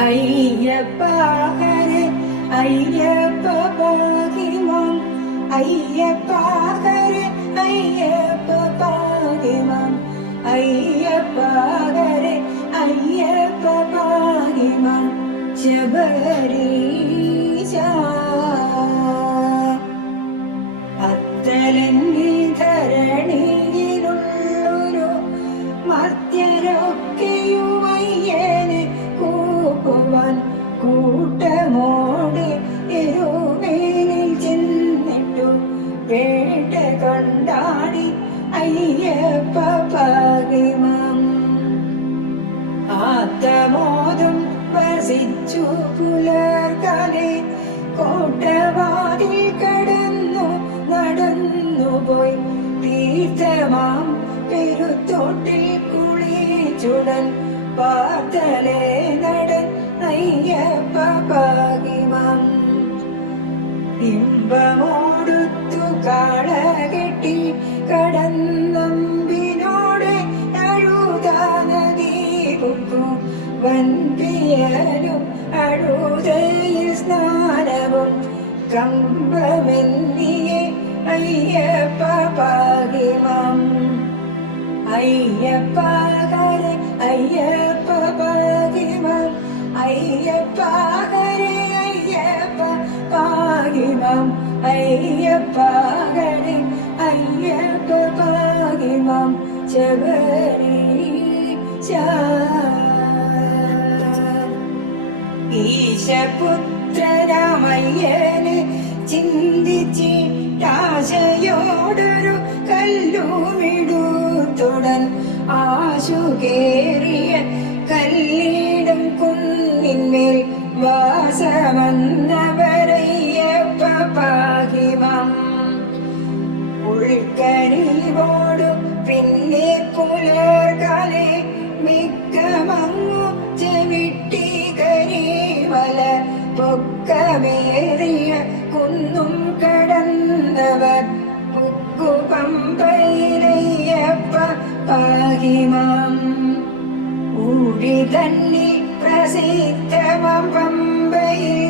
അയ്യപ്പ ഹരേ അയ്യപ്പ പാഹിമാം അയ്യപ്പ ഹരേ അയ്യപ്പ പാഹിമാം അയ്യപ്പ ഹരേ അയ്യപ്പ പാഹിമാം ശബരീശ അത്തലന്നി ധരണിയിലുള്ളൊരു മർത്യരൊക്കെയുമയ്യനെ കൂപ്പുവാൻ കൂട്ടമോടെ എരുമേലിൽ ചെന്നിട്ടു വേട്ട കൊണ്ടാടി അയ്യപ്പ പാഹിമാം ആത്തമോദം വസിച്ചു പുലർകാലെ കോട്ടവാതിൽ കടന്നു നടന്നുപോയി തീർത്ഥമാം പെരുത്തോട്ടിൽ കുളിച്ചുടൻ പാർത്തലേ നടൻ അയ്യപ്പ പാഹിമാം ബിംബമോടുത്തു കാളകെട്ടി കടന്നമ്പിനോടെ അഴുതാ നദി കുക്കു വൻപിയലും അഴുതയിൽ സ്നാനവും കമ്പമെന്നിയെ അയ്യപ്പ പാഹിമാം അയ്യപ്പ ഹരേ അയ്യപ്പ പാഹിമാം അയ്യപ്പ ഹരേ അയ്യപ്പ പാഹിമാം അയ്യപ്പ ഹരേ അയ്യപ്പ പാഹിമാം ശബരീശ ഈശപുത്രനാമയ്യനെ ചിന്തിച്ചിട്ടാശയോടൊരു കല്ലുമിടുത്തുടൻ ആശുകേറിയ കല്ലിടം കുന്നിന്മേൽ വാസമന്നവരയ്യപ്പ പാഹിമാം ഉൾക്കനിവോടു പിന്നെ പുലർകാലെ മിക്കമങ്ങു ചെവിട്ടി കരിമല പൊക്കമേറിയ കുന്നും കടന്നവർ പുക്കുപമ്പയിലയ്യപ്പ പാഹിമാം ഊഴി തന്നിൽ പ്രസിദ്ധമാം പമ്പയിൽ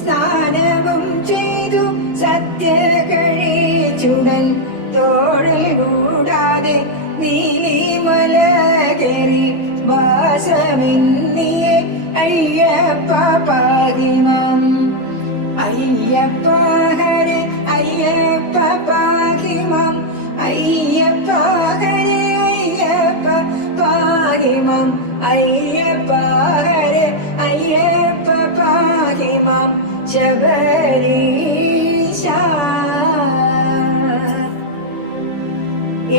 സ്നാനവും ചെയ്തു സത്യ കഴിച്ചുടൻ തോളിൽ കൂടാതെ നീലിമല കയറി വാസമെന്നിയെ അയ്യപ്പ പാഹിമാം അയ്യപ്പ ഹരേ അയ്യപ്പ പാഹിമാം അയ്യപ്പ ഹരേ അയ്യപ്പ പാഹിമാം അയ്യപ്പ ഹരേ അയ്യപ്പ പാഹിമാം ശബരീശ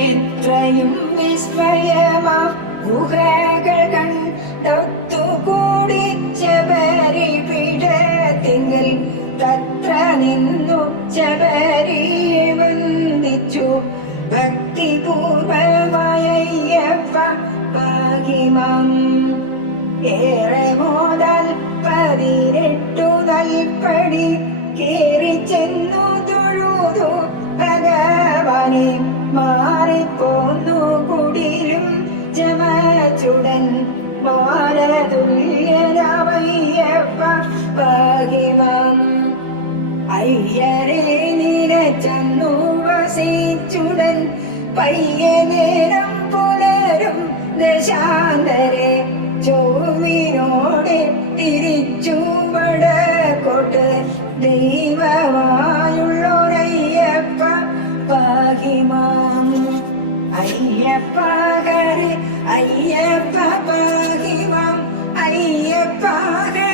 എത്രയും വിസ്മയമാ ഗുഹകൾ കണ്ടൊത്തുകൂടി ശബരി പീഠത്തിങ്കൽ തത്ര നിന്നു ശബരിയെ വന്ദിച്ചു ഭക്തിപൂർവമായ അയ്യപ്പ പാഹിമാം ഏറെ മോദാൽ 18 നൽപടി കേറി ചെന്നു തൊഴുതു ഭഗവാനെ മാറിപ്പോന്നു കുടിലും ചമച്ചുടൻ മാലതുല്യരാമയ്യപ്പ പാഹിമാം അയ്യരെ നിരച്ചന്നു വസിച്ചുടൻ പയ്യനേരം പുലരും ദശാന്തരെ ചൊവ്വിനോടെ തിരിച്ചു വടക്കോട്ട് ദൈവമായുള്ളൊരയ്യപ്പ പാഹിമാം അയ്യപ്പ ഹരേ അയ്യപ്പ പാഹിമാം അയ്യപ്പ ഹരേ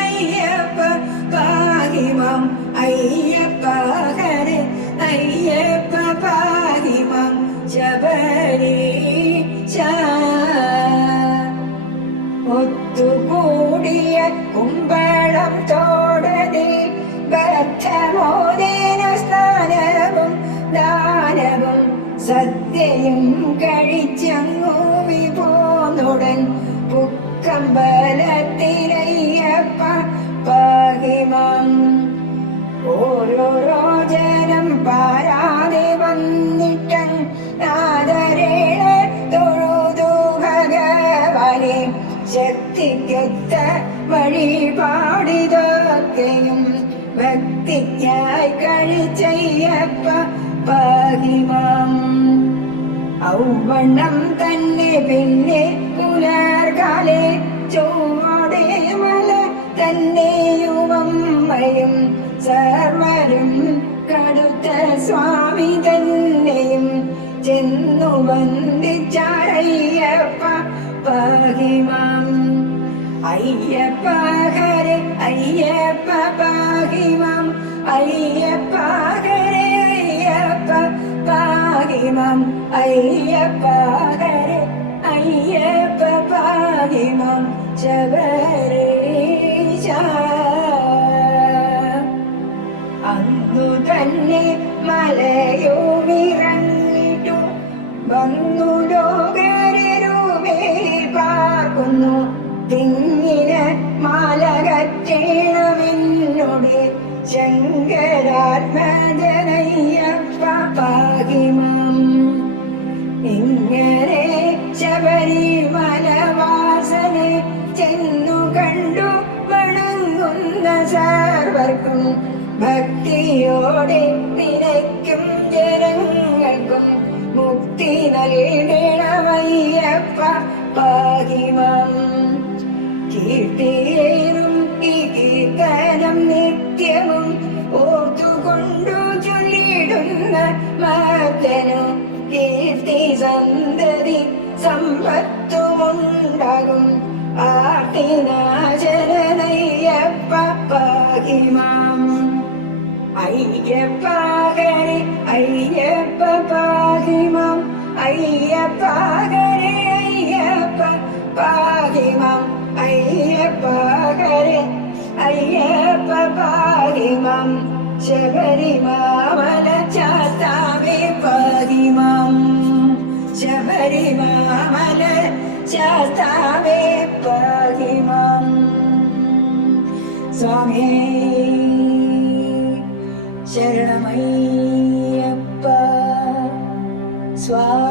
അയ്യപ്പ പാഹിമാം അയ്യപ്പ ഹരേ അയ്യപ്പ പാഹിമാം ശബരീശ ഒത്തുകൂടിയ കുമ്പളം തോടതിൽ ബദ്ധമോദേന സ്നാനവും ദാനവും സദ്യയും കഴിച്ചങ്ങു വിപോന്നുടൻ പുക്കമ്പലത്തിലയ്യപ്പ പാഹിമാം ഓരോരോ ജനം പാരാതെ വന്നിട്ടൻ ആദരേണ തൊഴുതു ഭഗവാനെ ശക്തിക്കൊത്ത വഴിപാടിതൊക്കെയും ഭക്തിക്കായി കഴിച്ചയ്യപ്പ പാഹിമാം. ഔവണ്ണം തന്നെ പിന്നെ പുലർകാലെ ചൊവ്വോടെ മല തന്നെയുമമ്മയും സർവരും കടുത്ത സ്വാമി തന്നെയും ചെന്നു വന്ദിച്ചാരയ്യപ്പ പാഹിമാം. അയ്യപ്പ ഹരേ അയ്യപ്പ പാഹിമാം. അയ്യപ്പ ഹരേ അയ്യപ്പ പാഹിമാം. അയ്യപ്പ ഹരേ അയ്യപ്പ പാഹിമാം. ശബരീശ അന്നു തന്നെ മലയോമിറങ്ങിട്ടു വന്നു ലോകരൂപേലിൽ പാർക്കുന്നു. തിങ്ങിന് മാലകറ്റേണമെന്നോട് ശങ്കരാത്മജനയ്യപ്പ പാഹിമാം. ഇങ്ങനെ ശബരിമലവാസനെ ചെന്നു കണ്ടു വണങ്ങുന്ന സർവർക്കും ഭക്തിയോടെ നിനയ്ക്കും ജനങ്ങൾക്കും മുക്തി നൽകണമയ്യപ്പ പാഹിമാം. കീർത്തിയേറും ഈ കീർത്തനം നിത്യവും ഓർത്തുകൊണ്ടു ചൊല്ലിടുന്ന മർദ്ദനു കീർത്തി സന്തതി സമ്പത്തുമുണ്ടാകും. ആർത്തിനാശനയ്യപ്പ പാഹിമാം. അയ്യപ്പ ഹരേ അയ്യപ്പ പാഹിമാം. അയ്യപ്പ ഹരേ അയ്യപ്പ പാഹിമാം. അയ്യപ്പ ഹരേ അയ്യപ്പ പാഹിമാം. ശബരിമല ചാത്താവേ പാഹിമാം. ശബരിമല ചാത്താവേ പാഹിമാം. സ്വാമി ശരണമയ്യപ്പ സ്വാമി.